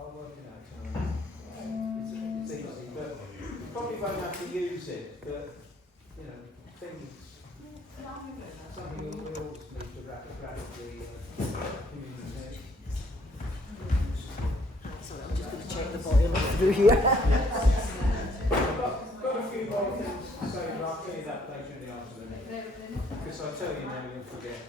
I'll work it out tonight. It's easy, but you probably won't have to use it, but, you know, things, something we all need to rapidly communicate. Sorry, I'm just going to check the volume through here. I've got a few more things to say, but I'll tell you that later in the afternoon. Because I tell you now, you'll forget.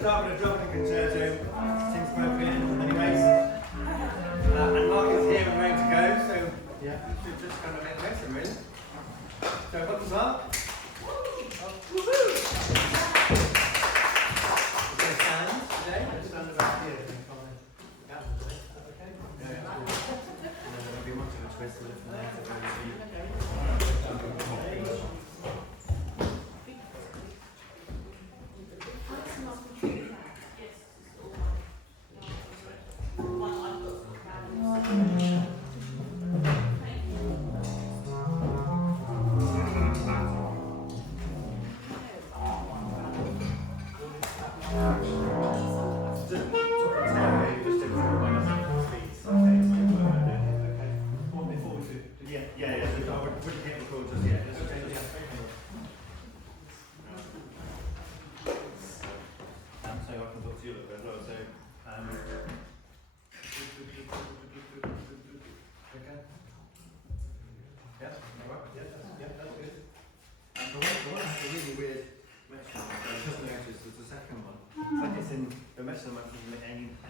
Start with a Dublin Concerto, seems appropriate in many ways. And Mark is here and ready to go, so yeah, we should just kind of get better, really. So, buttons up. Woohoo! We're going to stand today. We're going to stand about here. Yeah, okay. And then there'll be much of a twist with it from there.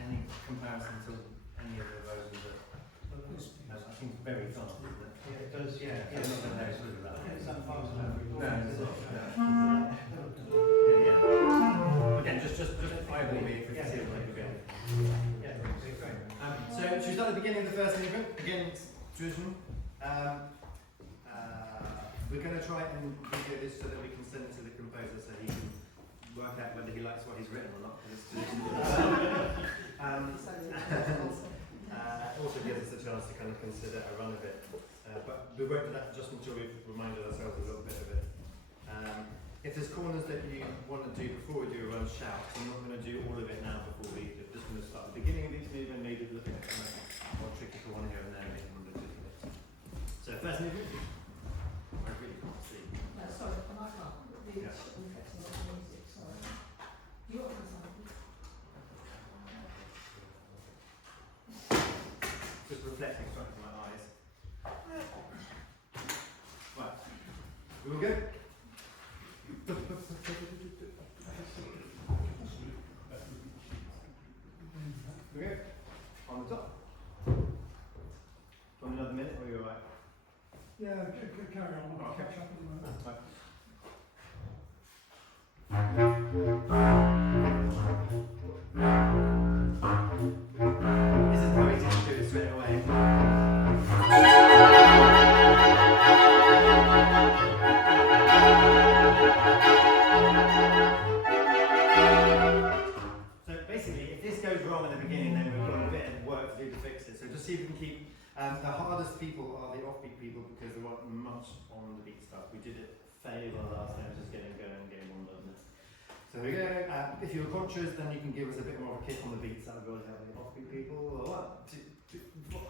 Any comparison to any of the versions that I think it's very fast, isn't it? Yeah, it does, yeah. It's not that it's really that. It's not fast enough. No, it's not. Yeah. Again, just eyeball me if you see it like again. Yeah, it's great. So should we start at the beginning of the first movement? Again, it's traditional. We're going to try and video this so that we can send it to the composer so he can work out whether he likes what he's written or not. Also gives us a chance to kind of consider a run of it. But we won't do that just until we've reminded ourselves a little bit of it. If there's corners that you want to do before we do a run, shout. I'm not going to do all of it now before we do. Just going to start at the beginning of each movement, maybe looking at kind of what tricky for one here and there, making one look different. So first movement, I really can't see. No, sorry, I might not. Yeah. Sorry. You want to Just reflecting straight from my eyes. Right. We all good? We good? On the top. Want another minute or are you alright? Yeah, carry on. I'll catch up in a moment. Right. This is how easy to do it straight away. So basically, if this goes wrong in the beginning, then we've got a bit of work to do to fix it. So just see if we can keep the hardest hardest people are the offbeat people because there weren't much on the beat stuff. We did it fairly well last time, just getting going and getting on, doesn't it? So here we go. If you're conscious, then you can give us a bit more of a kick on the beats. That would really help the offbeat people. 1, 2, 3, 4.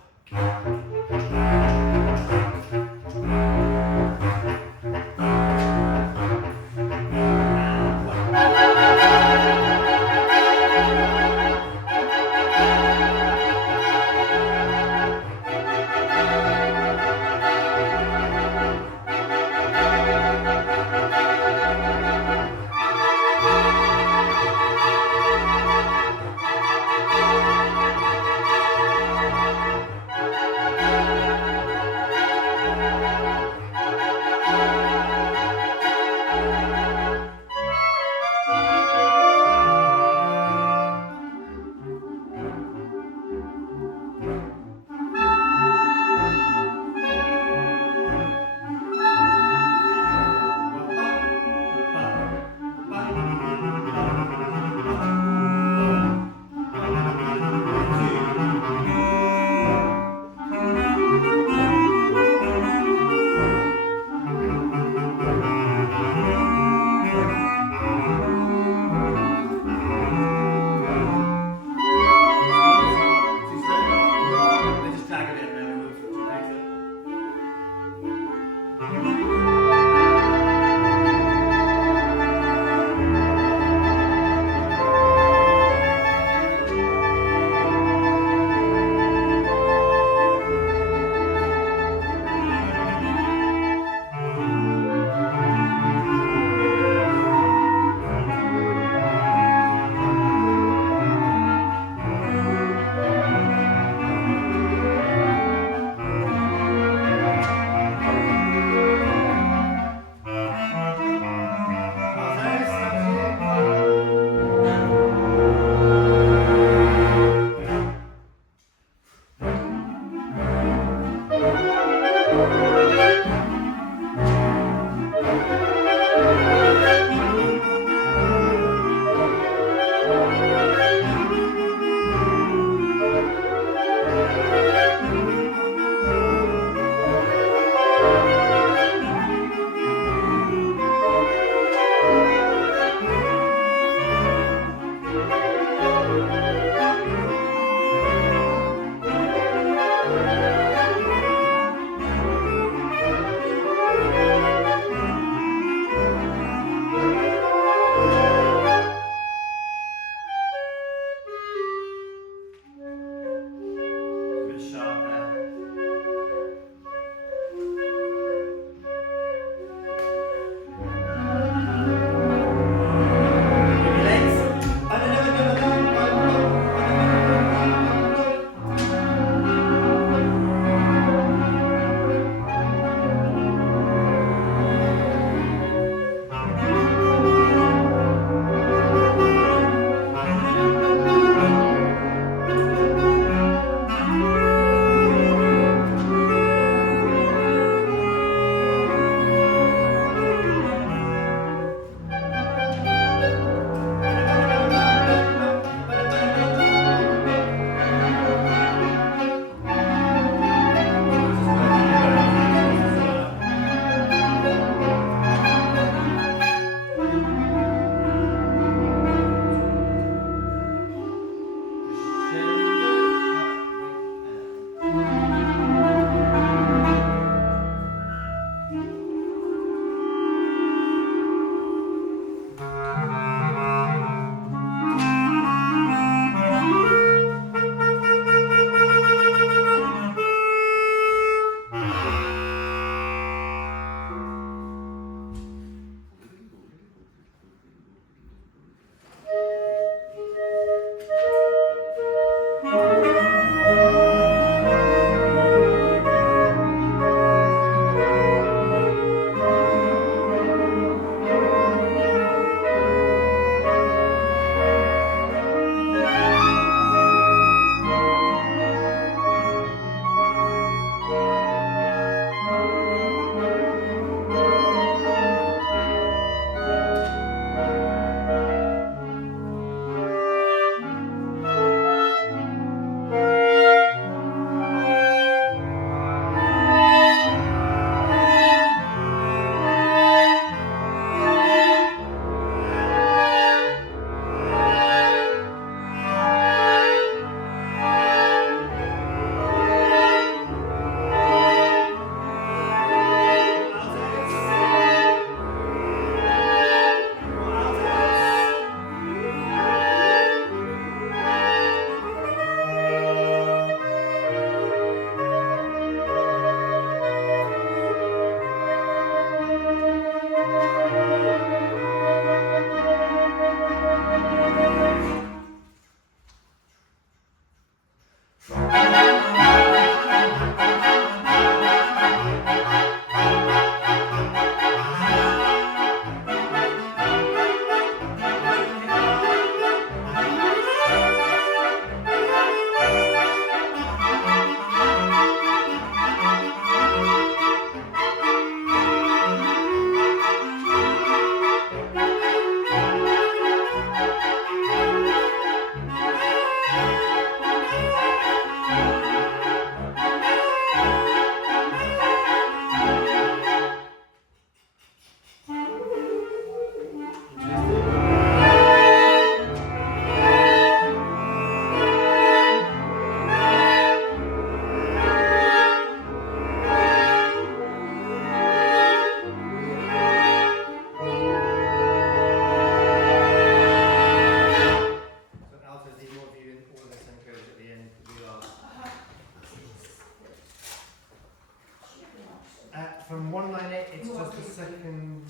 from 198, it's just the second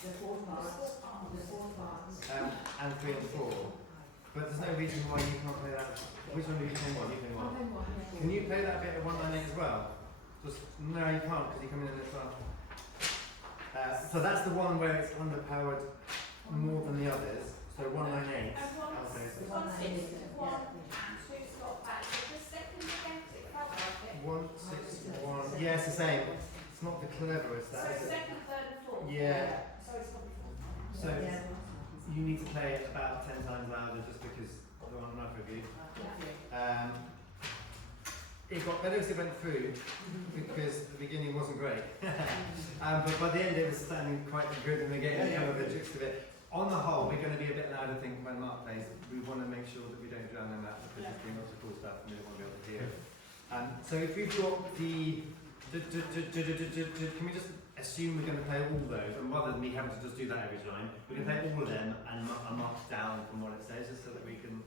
The fourth parts. and 3 and 4. But there's no reason why you can't play that. Which one do you play one? You play one. Can you play that bit at 198 as well? Just no, you can't because you come in as well. So that's the one where it's underpowered more than the others. So 198. One, six, one, and two slot back. The second again, it felt like it. 161. Yeah, it's the same. It's not the cleverest. So That is. second, third, and fourth. Yeah. So it's got So you need to play it about 10 times louder just because there aren't enough of you. It got better as it went through because the beginning wasn't great. But by the end it was standing quite good and we're getting kind of the gist of it. On the whole, we're going to be a bit louder, I think, when Mark plays. We want to make sure that we don't drown in that because there's been lots of cool stuff and we don't want to be able to hear it. So if we've got the... Can we just assume we're going to play all those, and rather than me having to just do that every time, we can play all of them and mark down from what it says, just so that we can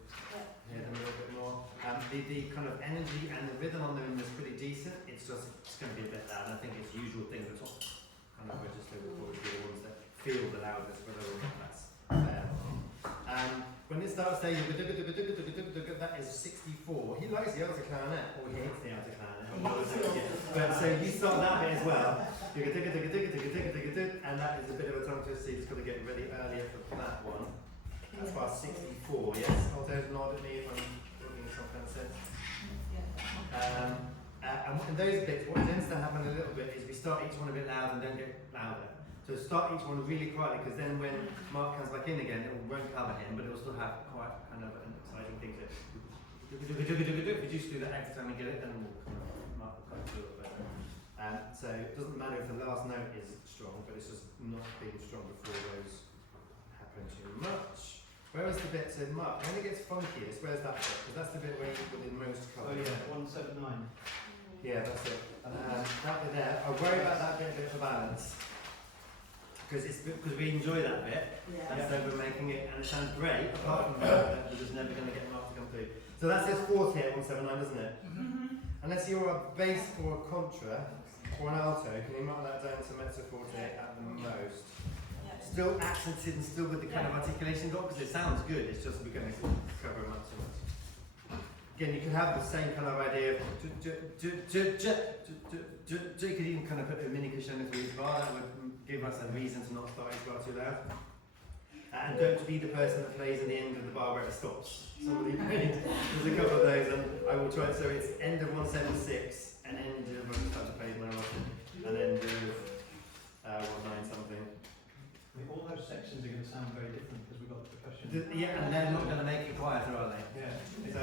hear them a little bit more. The kind of energy and the rhythm on them is pretty decent. It's just it's going to be a bit loud. And I think it's usual thing that's not kind of registered before we do the ones that feel the loudest, whether or not that's fair. When it starts saying that is 64. He likes the alto clarinet, or he hates the alto clarinet. But so you start that bit as well. And that is a bit of a tongue twister, so you just got to get ready earlier for that one. That's bar 64, yes? Altos nod at me if I'm talking in some kind of sense. And in those bits, what tends to happen a little bit is we start each one a bit loud and then get louder. So start each one really quietly, because then when Mark comes back in again, it won't cover him, but it will still have quite kind of an exciting thing to if you just do that every time we get it, then we'll kind of Mark will kind of do it better. So it doesn't matter if the last note is strong, but it's just not being strong before those happen too much. Where is the bit, so Mark, when it gets funkiest, where's that bit? Because that's the bit where you put in most colour. Oh yeah, 179. Yeah, that's it. That bit there, I worry about that bit for balance. Because we enjoy that bit, and so we're making it, and it sounds great, apart from that, we're just never going to get Mark to come through. So that says fourth here, 179, doesn't it? Unless you're a bass or a contra, or an alto, can you mark that down to mezzo forte at the most? Still accented and still with the kind of articulation got, because it sounds good, it's just we're going to cover much too much. Again, you can have the same kind of idea of you could even kind of put a mini crescendo through each bar, that would give us a reason to not start each bar too loud. And don't be the person that plays at the end of the bar where it stops. Somebody played, there's a couple of those, and I will try it. So it's end of 176 and end of, I'm just about to play my often, and end of 19 something. All those sections are going to sound very different because we've got the percussion. Yeah, and they're not going to make it quieter, are they? Yeah. So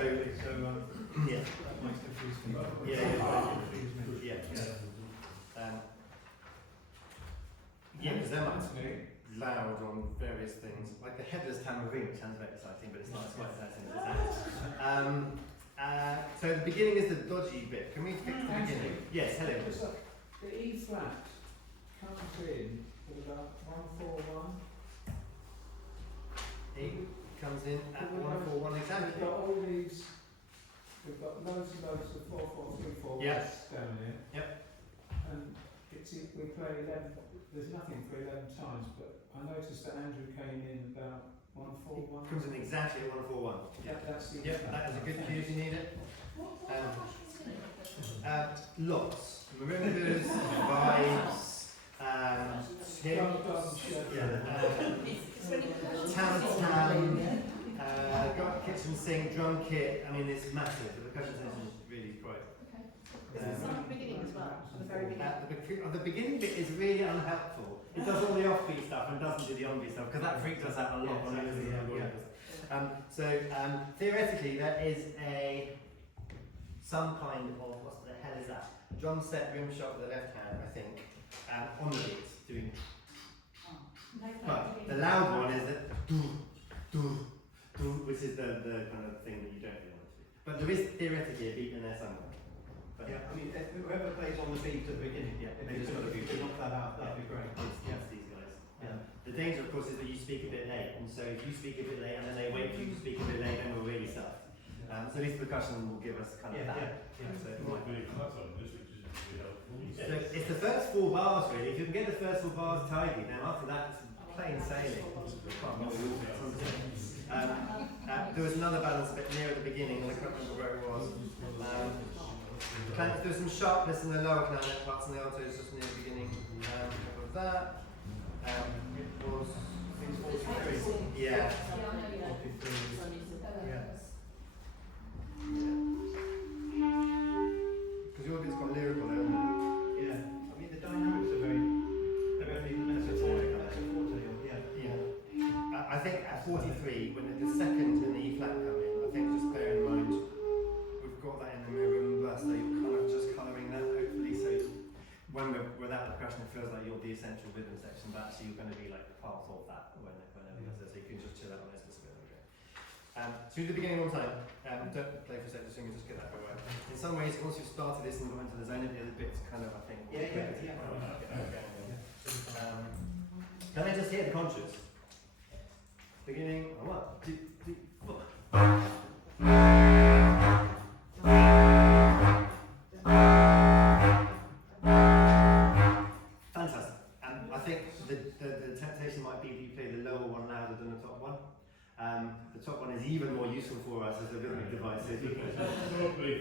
yeah. That might confuse me. Yeah. Because they're not loud on various things, like the headless tambourine, which sounds very exciting, but it's not as quite exciting as it sounds. So the beginning is the dodgy bit. Can we fix the beginning? Yes, Helen. The E flat comes in at about 141. E comes in at 141 exactly. We've got all these, we've got loads and loads of 4, 4, 3, 4 down here. Yep. And we play 11, there's nothing for 11 times, but I noticed that Andrew came in about 141. Comes in exactly at 141. That's the That is a good cue if you need it. Lots. Marimbas, vibes, got kitchen sink, drum kit. I mean, it's massive. The percussion section is really quite. It's not the beginning as well, at the very beginning. The beginning bit is really unhelpful. It does all the offbeat stuff and doesn't do the onbeat stuff because that freaks us out a lot when we listen to it. Theoretically, there is some kind of, what the hell is that? Drum set rim shot with the left hand, I think, on the beat, doing. But the loud one is the which is the kind of thing that you don't really want to do. But there is theoretically a beat in there somewhere. But I mean, whoever plays on the beat at the beginning, they just got to be knock that out, that'd be great. It's these guys. The danger, of course, is that you speak a bit late, and so if you speak a bit late and then they wait for you to speak a bit late, then we're really stuffed. So at least percussion will give us kind of that. So it might be. So it's the first 4 bars really. If you can get the first 4 bars tidy, then after that it's plain sailing. There was another balance bit near at the beginning, and I can't remember where it was. There was some sharpness in the lower clarinet parts and the altos just near the beginning. Of that. It was. Yeah. Because your bit's got lyrical there, isn't it? Yeah. I mean, the dynamics are very. I think at 43, when the second and the E flat come in, I think just bear in mind we've got that in the marimba, so you're kind of just colouring that hopefully. So when we're without the percussion, it feels like you're the essential rhythm section, but actually you're going to be like part of that whenever you're there. So you can just chill out on this just a bit. Okay. So do the beginning one time. Don't play for a second, so you can just get that away. In some ways, once you've started this and gone into the zone, the other bits kind of, I think. Can I just hear the conches? Beginning, 1, 2, 3, 4. Fantastic. I think the temptation might be that you play the lower one louder than the top one. The top one is even more useful for us as a rhythmic device. So if you can,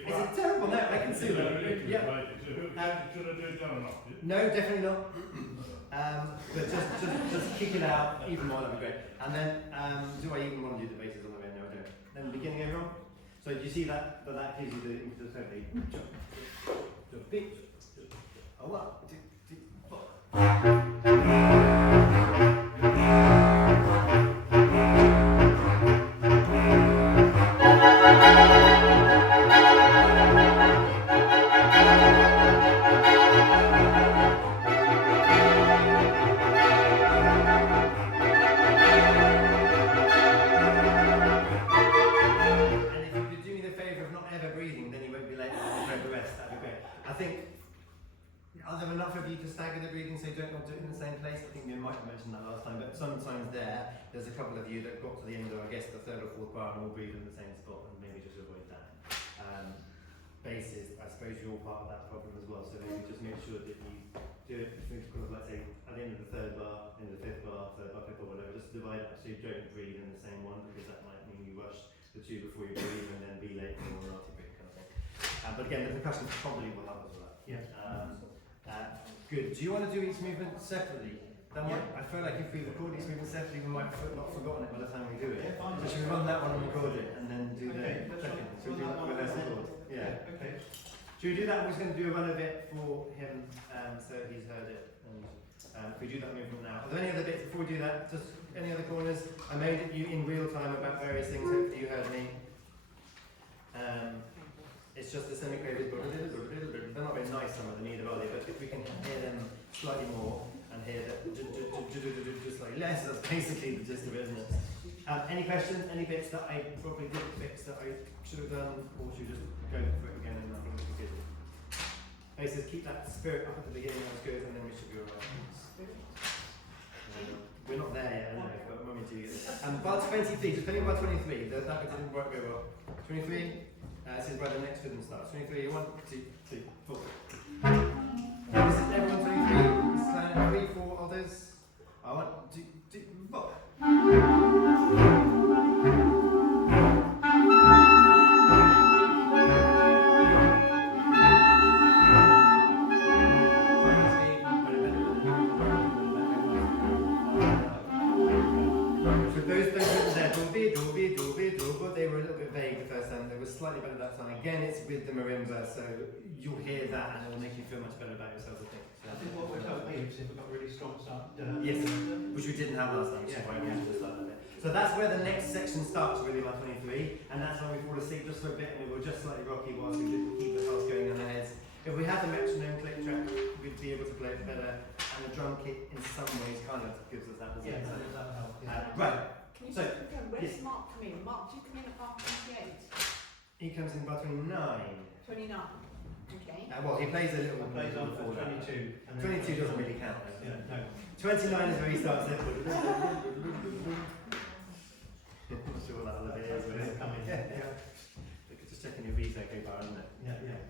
it's a terrible note, I can see that. Yeah. Should I do it down an octave? No, definitely not. But just kick it out even more, that'd be great. And then, do I even want to do the basses on the way? No, I don't. Then the beginning, everyone. So do you see that? But that gives you the totally jump, beat. 1, 2, 3, 4. Sometimes there's a couple of you that got to the end of, I guess, the 3rd or 4th bar and all breathe in the same spot, and maybe just avoid that. Basses, I suppose you're all part of that problem as well, so maybe just make sure that you do it, kind of like say, at the end of the 3rd bar, end of the 5th bar, 3rd bar, 5th bar, whatever, just divide it so you don't breathe in the same one, because that might mean you rush the 2 before you breathe and then be late for a naughty break kind of thing. But again, the percussion probably will help as well. Yeah. Good. Do you want to do each movement separately? I feel like if we record each movement separately, we might have not forgotten it by the time we do it. Yeah, fine. So should we run that one and record it, and then do the second? Right. Should we do Run that one rehearsal and chord? Yeah. Okay. Should we do that? We're just going to do a run of it for him, so he's heard it. And if we do that movement now. Are there any other bits before we do that? Just any other corners? I made it you in real time about various things. Hopefully you heard me. It's just the semi-quavers, but they're not very nice, some of them either, are they? But if we can hear them slightly more and hear that just like less, that's basically the gist of it, isn't it? Any questions? Any bits that I probably didn't fix that I should have done, or should we just go for it again and I think we should be good? Basically, keep that spirit up at the beginning, that's good, and then we should be alright. We're not there yet, I know, but when we do get it. Bar 23, just playing bar 23, that bit didn't work very well. 23, this is where the next rhythm starts. 23, 1, 2, 3, 4. This is everyone 23, slant 3, 4, others. 1, 2, 3, 4. They were a little bit vague the first time. They were slightly better that time. Again, it's with the marimba, so you'll hear that and it will make you feel much better about yourself, I think. So I think what we're hoping is if we've got a really strong start. Yes, which we didn't have last time, which is why we had to start that bit. So that's where the next section starts, really, by 23, and that's when we fall asleep just for a bit and we were just slightly rocky whilst we didn't keep the pulse going in our heads. If we had the metronome click track, we'd be able to play it better, and the drum kit in some ways kind of gives us that. Yeah, that will help. Yeah. Right. Can you So, just confirm, where's yes. Mark come in? Mark, do you come in at bar 28? He comes in by 29. 29. Okay. Well, he plays a little It plays on before that. 22. and then 22 doesn't really count. Though. Yeah, no. 29 is where he starts it. I'm sure that'll be as well. Coming. Yeah. Just checking your V's okay bar, isn't it? Yeah, yeah.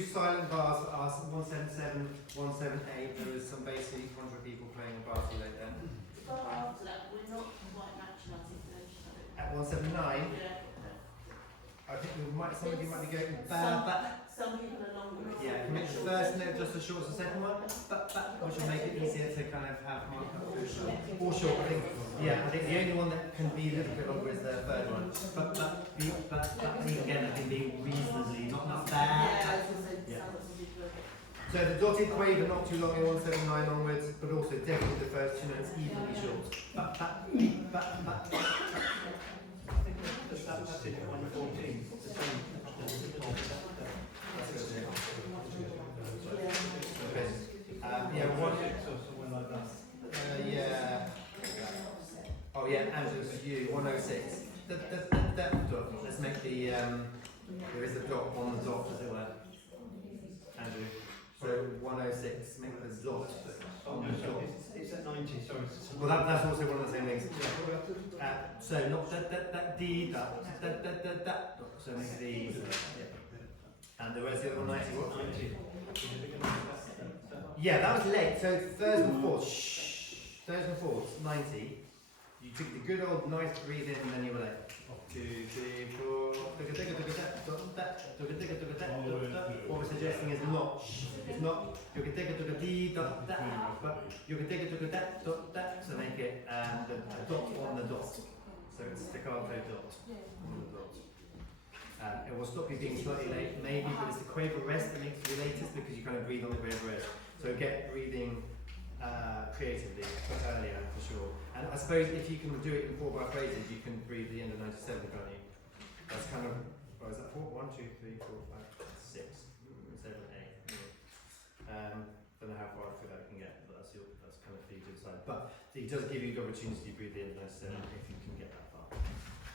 two silent bars for us, 177, 178. There was some basic 100 people playing a bar too late then. But after that, we're not quite matching our situation. At 179, Yeah. I think some of you might be going Some people are longer. Yeah, can make the first note just as short as the second one, which will make it easier to kind of have mark up through. Or short, I think. Yeah, I think the only one that can be a little bit longer is the third one. But again, I think being reasonably not bad. Yeah. So the dotted quaver not too long in 179 onwards, but also definitely the first 2 notes evenly short. That's it, 114. It's the same. Yeah, one. Or something like that. Yeah. Oh yeah, Andrew, this is you. 106. Dot. Let's make the there is a dot on the dot, as it were. Andrew. So 106. Make the dot on the dot. It's at 90. Sorry. Well, that's also one of the same things. So not that D dot. So make the yeah. And the rest of the other 90. What? 90. Yeah, that was late. So thirds and fourths. Thirds and fourths, 90. You took the good old nice breathe in and then you were like 2, 3, 4. What we're suggesting is not. It's not. You can take it to the D dot that, but you can take it to the that dot that. So make it the dot on the dot. So it's staccato dot on the dot. It will stop you being slightly late, maybe, but it's the quaver rest that makes you latest because you kind of breathe on the quaver rest. So get breathing creatively earlier for sure. And I suppose if you can do it in 4-bar phrases, you can breathe the end of 97, can't you? That's kind of, what is that? 4, 1, 2, 3, 4, 5, 6, 7, 8. Don't know how far through that can get, but that's kind of for you to decide. But it does give you the opportunity to breathe the end of 97 if you can get that far.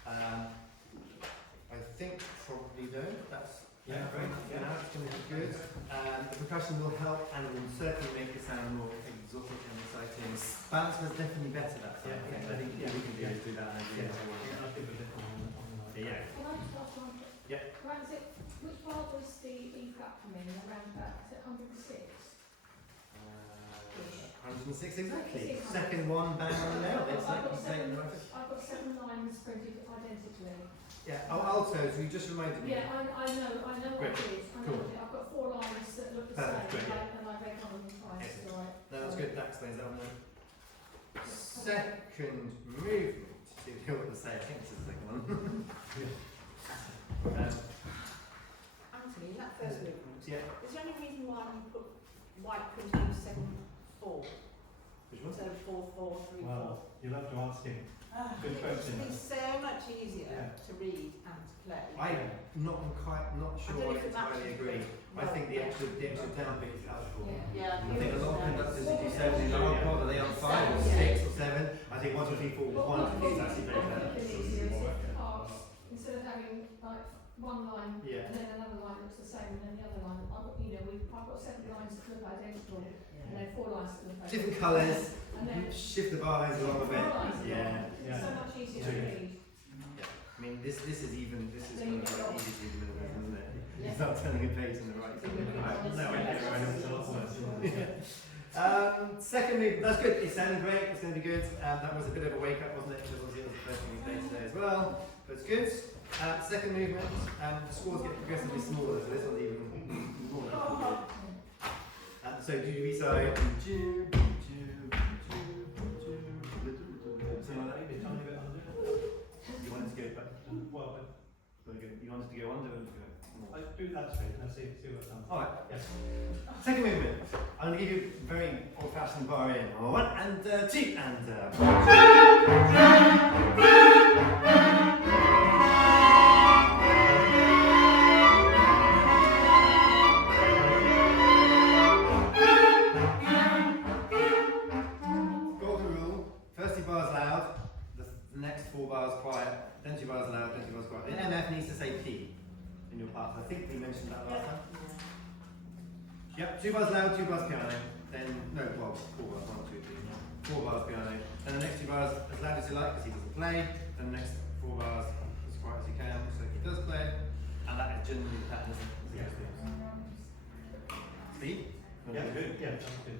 I think probably though, that's great. Now it's going to be good. The percussion will help and will certainly make it sound more exotic and exciting. Balance was definitely better that time. I think we can do that. Yeah. I think we're definitely on that. Yeah. Can I just ask one? Yeah. Around which bar was the E flat come in? Around about, is it 106? 106 exactly. Second one bang on the nail. It's like you say in the right. I've got 7 lines printed identically. Yeah. Oh, altos. You just reminded me. Yeah, I know what Great. it is. I know Cool. what it is. I've got 4 lines that look the Perfect, same, great, and I read one of them twice. Excellent. So No, that's good. That explains that one then. Second movement. See if you know what to say. I think this is the second one. Anthony, in that first movement, Yeah. is there any reason why you put white could do 7-4 Which one? instead of 4-4-3-4? Well, you'll have to ask him. Good question. It's so much easier Yeah. to read and to play. I'm not sure don't know I if it entirely matches. agree. I think the extra downbeat is helpful. Yeah. I think a lot of conductors who do 7 in oh god, are they on 5 or 6 or 7? I think 1, 2, 3, 4 What 1 is actually very I clever. think is easier is if parts, instead of having like one line Yeah. and then another line looks the same and then the other line, I've got 7 lines that look identical and then 4 lines that look identical. Different colours, And then shift the bar lines along a bit. Yeah. It's so much easier to read. I mean, this is kind Then you of get like off. easy to do the middle bit, isn't it? Yeah. It's not turning a page in the right. Second move, that's good. It's sounding great. It's going to be good. That was a bit of a wake up, wasn't it? Because obviously it was the first thing we played today as well. But it's good. Second movement. The scores get progressively smaller, so this one's even more difficult. So do you reside? Something like that. Maybe a tiny bit under. You want it to go back? Well, You want it to go under and go more? I do that straight. Let's see what comes. Alright. Yes. Second movement. I'm going to give you a very old-fashioned bar in. 1 and 2 and. Golden rule. First 2 bars loud. The next 4 bars quiet. Then 2 bars loud. Then 2 bars quiet. The MF needs to say P in your parts. I think we mentioned that last time. Yep, 2 bars loud, 2 bars piano, then, 4 bars, 1, 2, 3, 4 bars piano, then the next 2 bars as loud as you like because he doesn't play, then the next 4 bars as quiet as you can so he does play, and that is generally the pattern, isn't it? Steve? Yeah, good. Yeah, sounds good.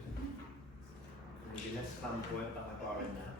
Maybe less flamboyant that I bar in now.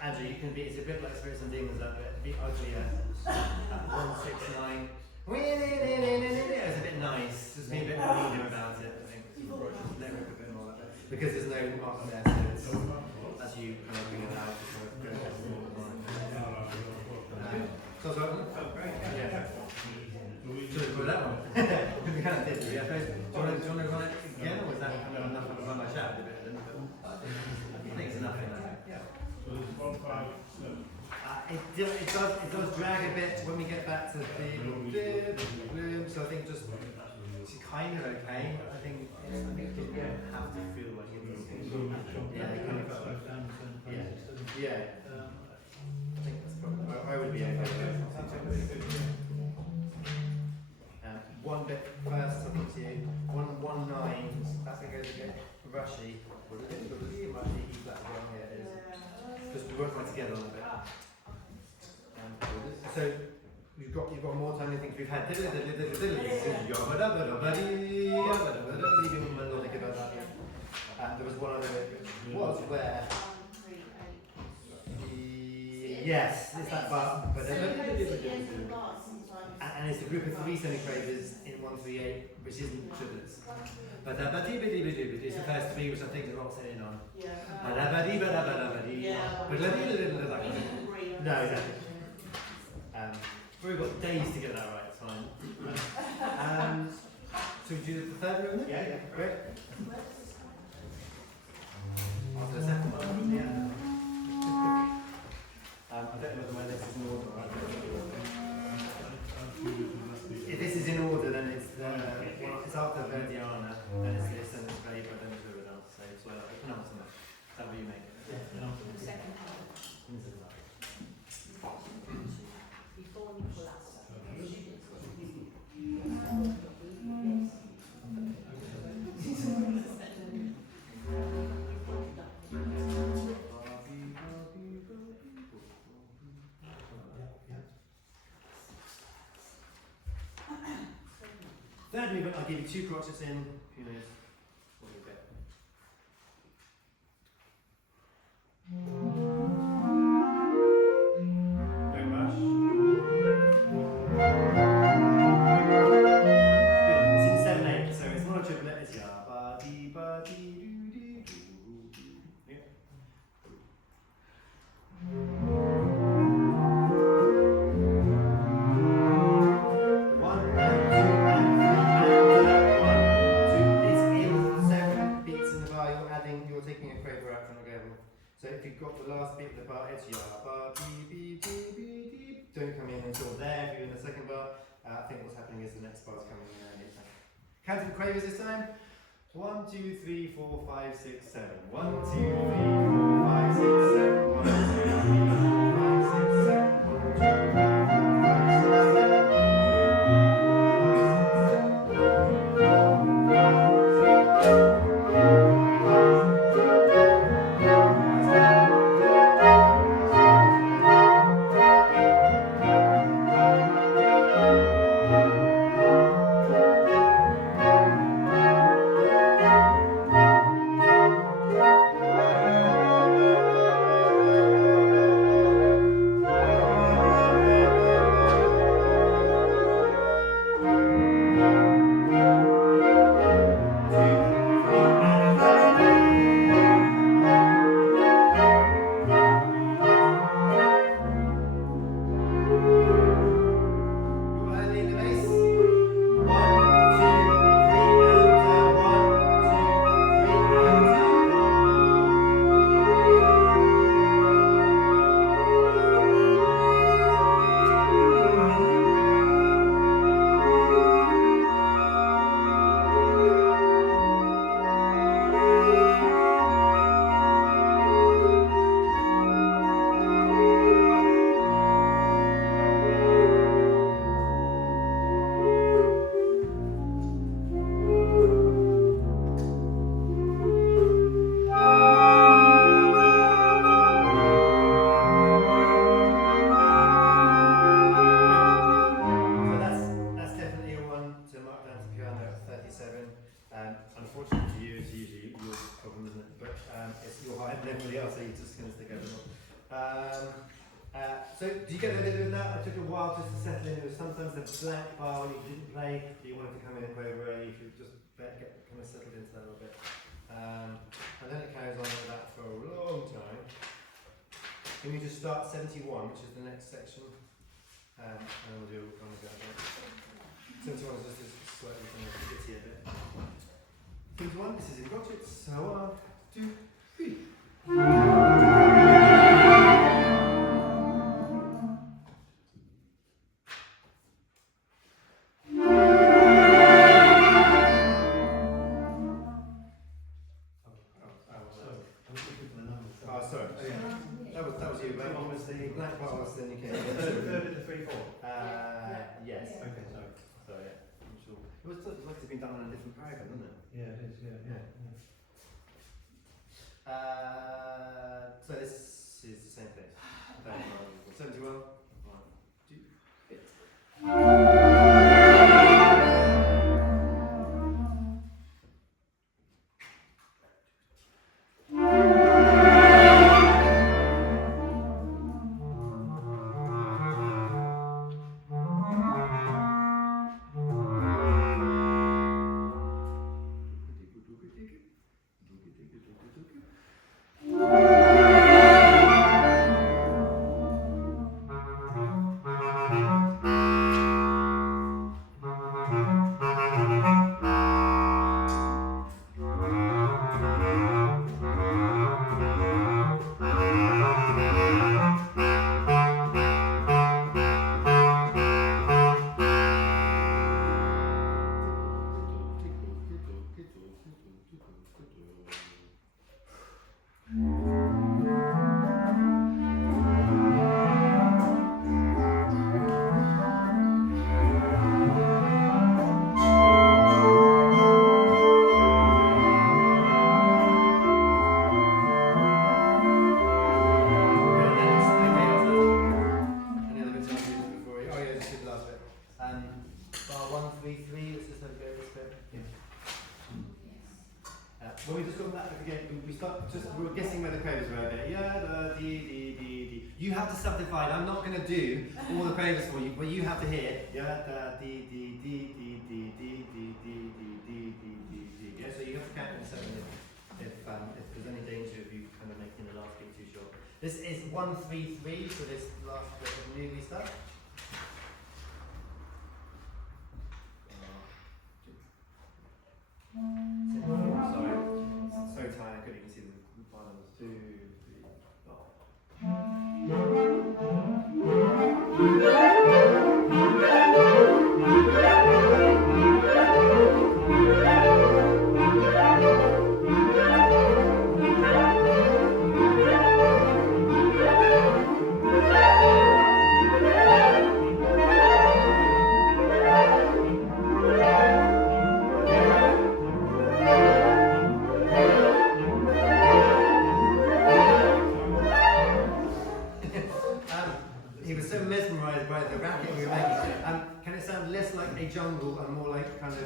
Andrew, you can be, it's a bit like Spirits and Demons, that bit uglier. 169. It's a bit nice, just be a bit meaner about it, I think. Just let it a bit more like that. Because there's no mark there, so it's, as you kind of bring it out, it's kind of go a bit more. Yeah. Should we put that one? We kind of did, yeah. Do you want to run it again, or was that kind of enough of a run I shouted a bit? I think it's enough in that. Yeah. It does drag a bit when we get back to the so I think just it's kind of okay. I think you don't have to feel like it's kind of yeah. I think that's probably I would be okay with that. One bit first, I think to you. 119. That's going to go a bit rushy. It might be E flat down here. It is. Just work right together on a bit. So you've got more time to think. We've had leaving melodic about that. And there was one other bit which was where yes, it's that bar. And it's a group of 3 semicravers in 138, which isn't triples. But it's the first 3 which I think the rock's in on. No, exactly. We've got days to get that right, it's fine. So we do the third room then? Yeah, great. After the second one, yeah. I don't know whether my list is in order, right? If this is in order, then it's it's after Verdiana, then it's this, and it's Faber, then it's Riverdown. So it's like penultimate. Is that what you make it? The second half. Before Nicholas. Third movement, I'll give you 2 crotchets in, who knows what you'll get. Don't rush. Good, it's in 7/8, so it's not a triplet, it's ya ba dee ba dee doo dee doo. Yeah. 1 and 2 and 3 and 1, 2. It's in 7 beats in the bar. You're taking a quaver out from the level. So if you've got the last beat of the bar, it's ya ba dee bee dee bee dee. Don't come in until there. If you're in the second bar, I think what's happening is the next bar's coming in early. Counting quavers this time. 1, 2, 3, 4, 5, 6, 7. 1, 2, 3, 4, 5, 6, 7. 1, 2, 3, 4, 5, 6, 7. 1, 2, 3, 4, 5, 6, 7. it's your height and everybody else, so you're just going to stick over them. So, do you get the idea of that? It took a while just to settle in. There was sometimes the blank bar when you didn't play, you wanted to come in and play over you could just get kind of settled into that a little bit. And then it carries on like that for a long time. Then we just start 71, which is the next section. And then we'll do one of the other. 71 is just a slightly kind of bittier bit. 71, this is in Rockets, so 1, 2, 3. Oh, sorry. That was you. That one was the black bar, was then you came. Third of the 3/4. Yes. Okay, sorry. So yeah, I'm sure. It was like it's been done on a different program, isn't it? Yeah, it is. Yeah. So this is the same thing. 71. 1, 2, 3. When we just go back again, we start just, we're guessing where the codes were there. Yeah, the, D. You have to subdivide. I'm not going to do all the codes for you, but you have to hear. Yeah, D. Yeah, so you have to count in 7 if there's any danger of you kind of making the last beat too short. This is 1-3-3 for this last bit of newly stuff. Sorry, I'm so tired I couldn't even see the finals. 2, 3, he was so mesmerised by the racket we were making. Can it sound less like a jungle and more like kind of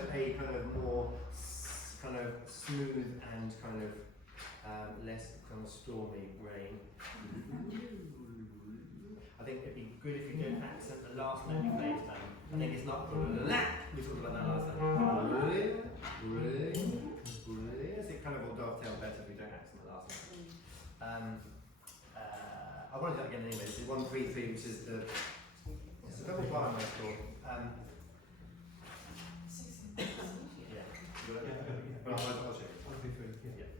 more kind of smooth and kind of less kind of stormy rain? I think it'd be good if you don't accent the last note you played. I think it's not. We talked about that last time. So it kind of will dovetail better if we don't accent the last note. I want to do that again anyway. This is 1-3-3, which is it's a double bar on my score. Yeah. Well, I'll show you. 1-3-3. Yeah.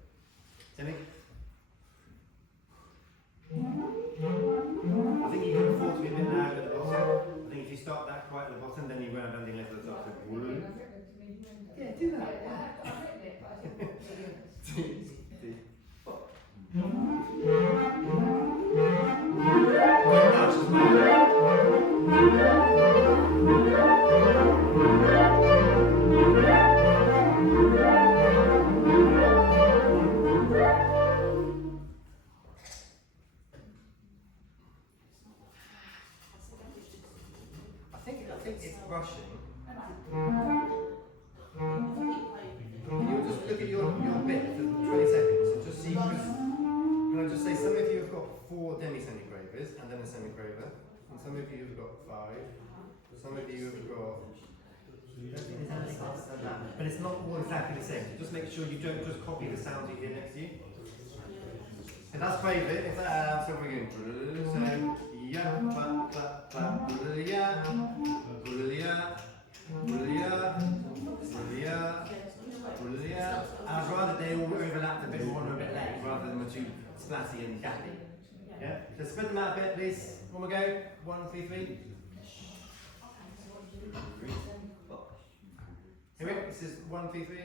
Timmy? I think you can afford to be a bit loud at the bottom. I think if you start that quite at the bottom, then you run a bending left at the top. Yeah, do that. I've written it, but I didn't. I think it's rushing. You just look at your bit for 20 seconds and just see. sure you don't just copy the sounds you hear next to you. And that's favourite. If that, so we're going. So yeah, clap, clap, clap. Yeah, yeah, yeah. I'd rather they all overlap a bit more and a bit late, rather than the too splatty and gappy. Yeah. So spread them out a bit, please. One more go. 1, 2, 3. Here we go. This is 1, 2, 3.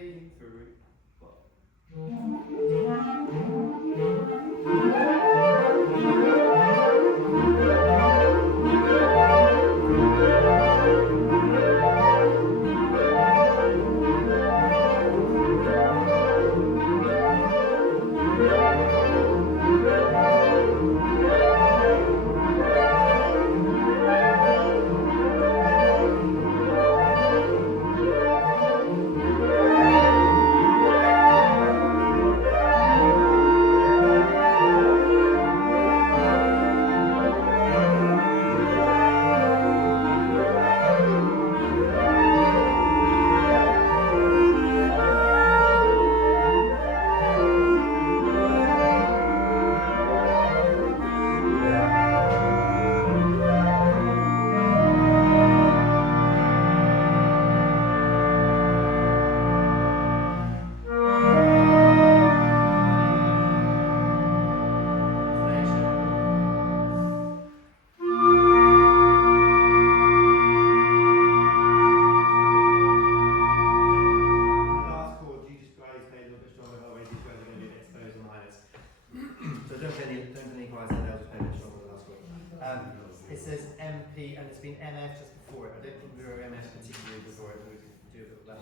It says MP and it's been MF just before it. I don't think we were MF particularly before it, but we could do a bit of that.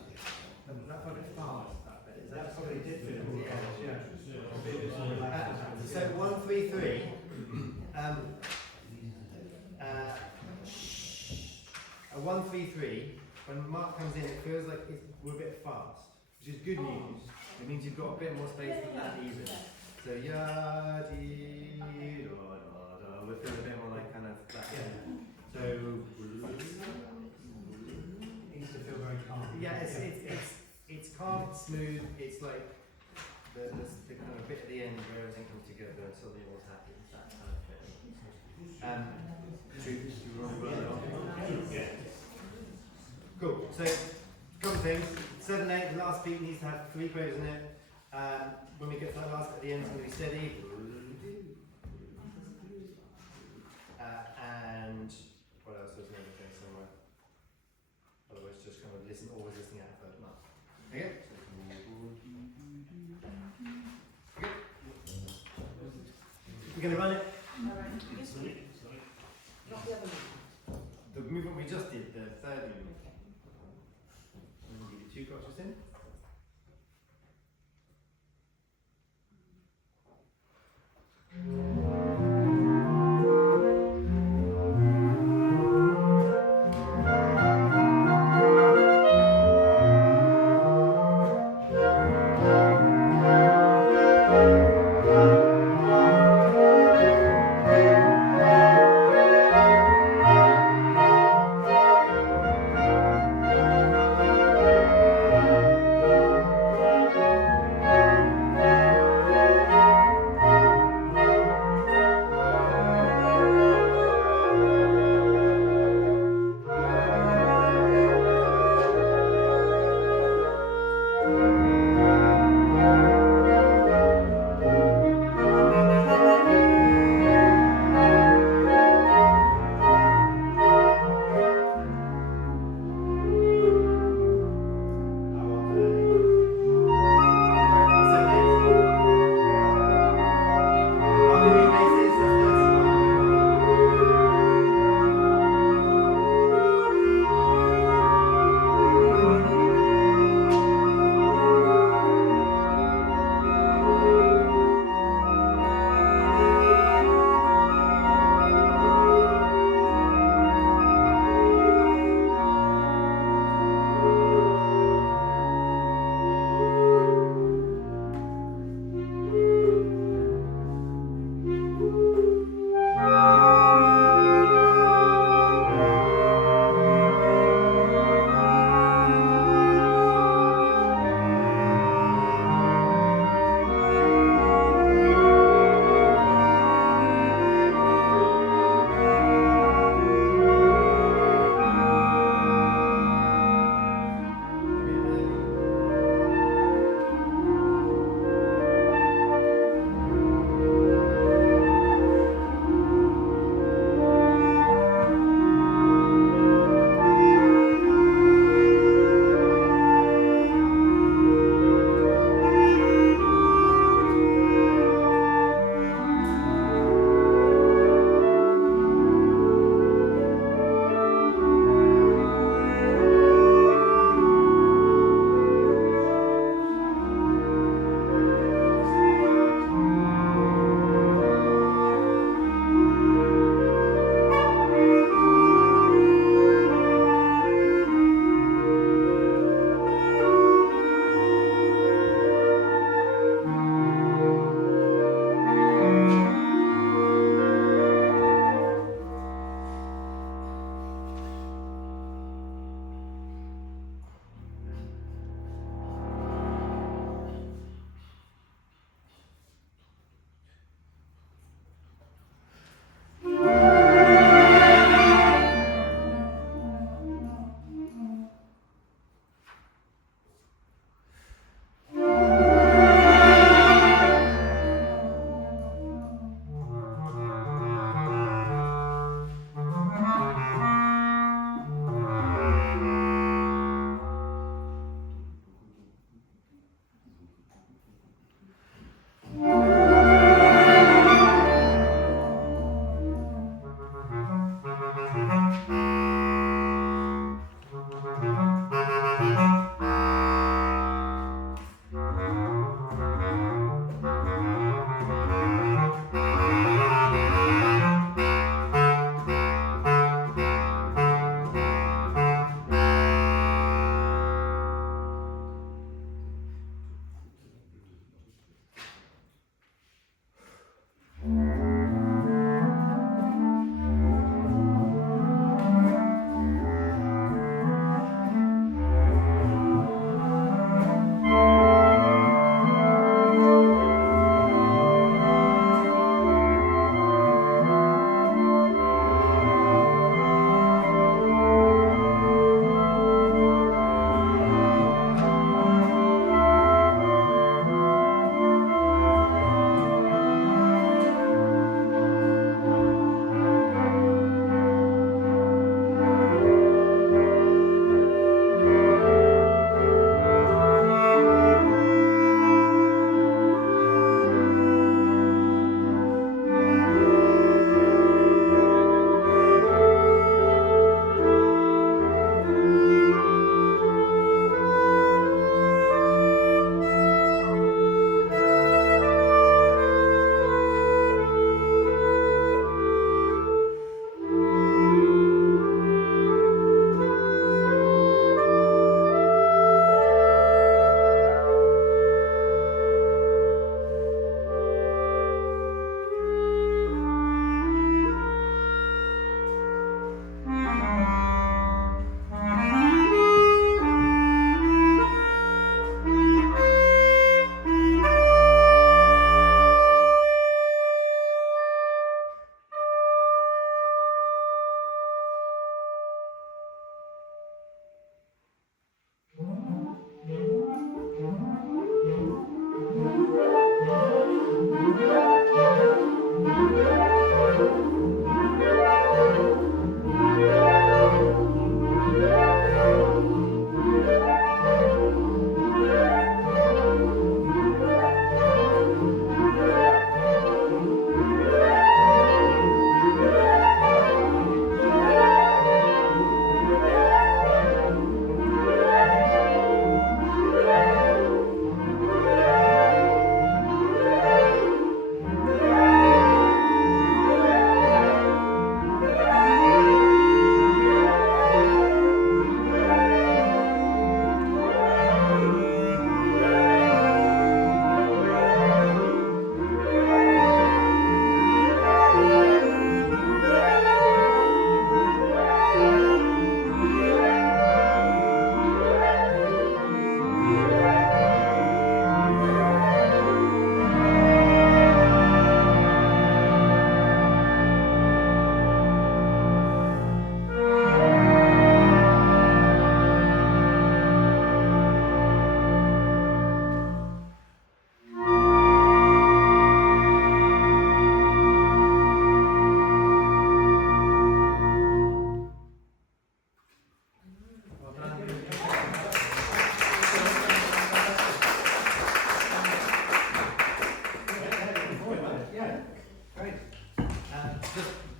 That's probably fast, that bit. Is that probably did fit? Yeah. So 1, 3, 3. A 1, 3, 3. When Mark comes in, it feels like we're a bit fast, which is good news. It means you've got a bit more space than that even. So ya dee da da da. We're feeling a bit more like kind of that. So It needs to feel very calm. yeah, it's calm, it's smooth. It's like the kind of bit at the end where everything comes together and suddenly everyone's happy. It's that kind of bit. Cool. So, couple of things. 7, 8. The last beat needs to have 3 quavers in it. When we get to that last bit at the end, it's going to be steady. And what else? There's another thing somewhere. Otherwise, just kind of always listening out for mark. Okay. Okay. We're going to run it. Yes, please. Not the other one. The movement we just did, the third movement. I'm going to give you 2 crotches in.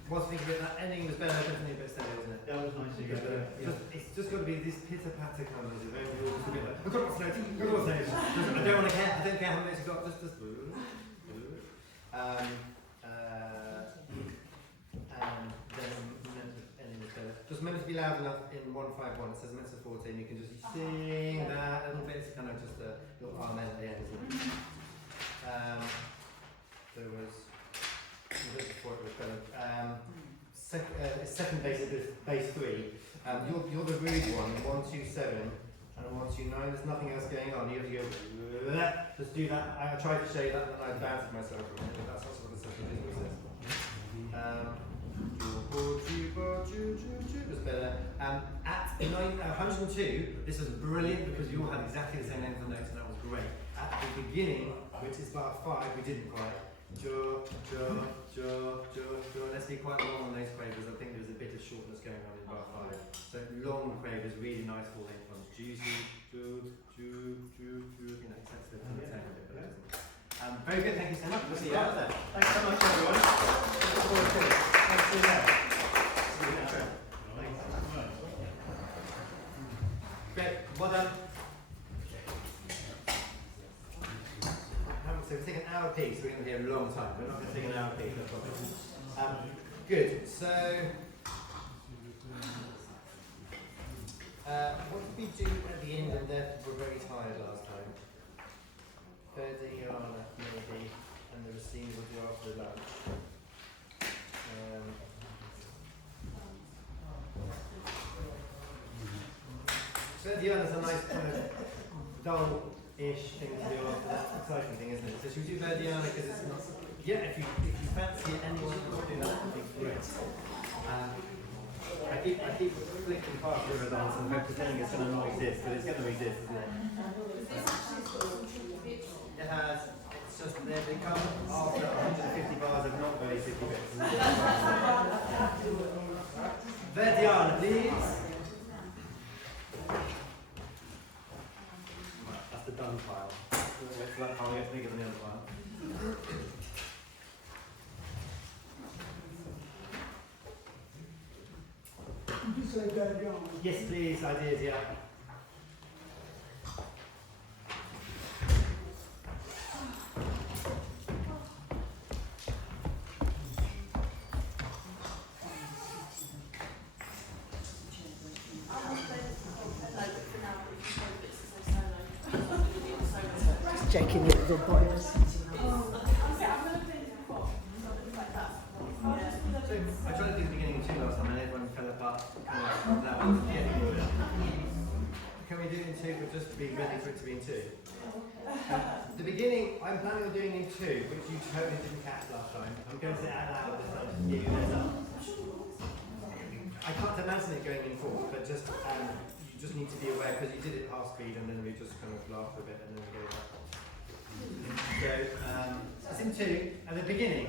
was thinking that ending was better, definitely a bit steady, wasn't it? That was nice to get there. It's just got to be this pitter-patter kind of music. We're all just a bit like, I've got what's notes, I've got what's notes. I don't want to care, I don't care how many notes you've got, just and then ending was better. Just remember to be loud enough in 151, it says Mensa 14, you can just sing that a little bit, it's kind of just a little amen at the end, isn't it? There was, before it was better. Second bass is bass 3. You're the rude one, 127 and 129. There's nothing else going on. You have to go. Just do that. I tried to show you that, and I bounced myself from it. But that's also what the second business is. Was better. At 102, this was brilliant because you all had exactly the same length of notes, and that was great. At the beginning, which is bar 5, we didn't quite. Let's be quite long on those quavers. I think there's a bit of shortness going on in bar 5. So long quavers, really nice full length ones. Juicy, you know, that's the tone of it, but it isn't. Very good, thank you so much. We'll see you out there. Thanks so much, everyone. Look forward to it. Thanks for that. See you next time. Great, well done. So we're taking an hour piece, we're going to be here a long time. We're not going to take an hour piece, no problem. Good, so what did we do at the end and therefore we're very tired last time? Verdiana maybe, and the Racine we'll do after lunch. Verdiana's a nice kind of dull-ish thing to do after that exciting thing, isn't it? So should we do Verdiana because it's not... Yeah, if you fancy anyone else doing that would be great. I keep flicking past the results and pretending it's going to not exist, but it's going to exist, isn't it? It has. It's just they come after 150 bars of not very sticky bits. Verdiana, please. That's the done file. It's that file gets bigger than the other one. Did you say Verdiana? Yes, please, I did, yeah. Joking little boys. I tried to do the beginning of 2 last time and everyone fell apart. That was getting good. Can we do it in 2 but just be ready for it to be in 2? The beginning, I'm planning on doing in 2, which you totally didn't catch last time. I'm going to say it out loud this time to give you a heads up. I can't imagine it going in 4, but just you just need to be aware because you did it half speed and then we just kind of laughed a bit and then we get it back. So it's in 2 at the beginning.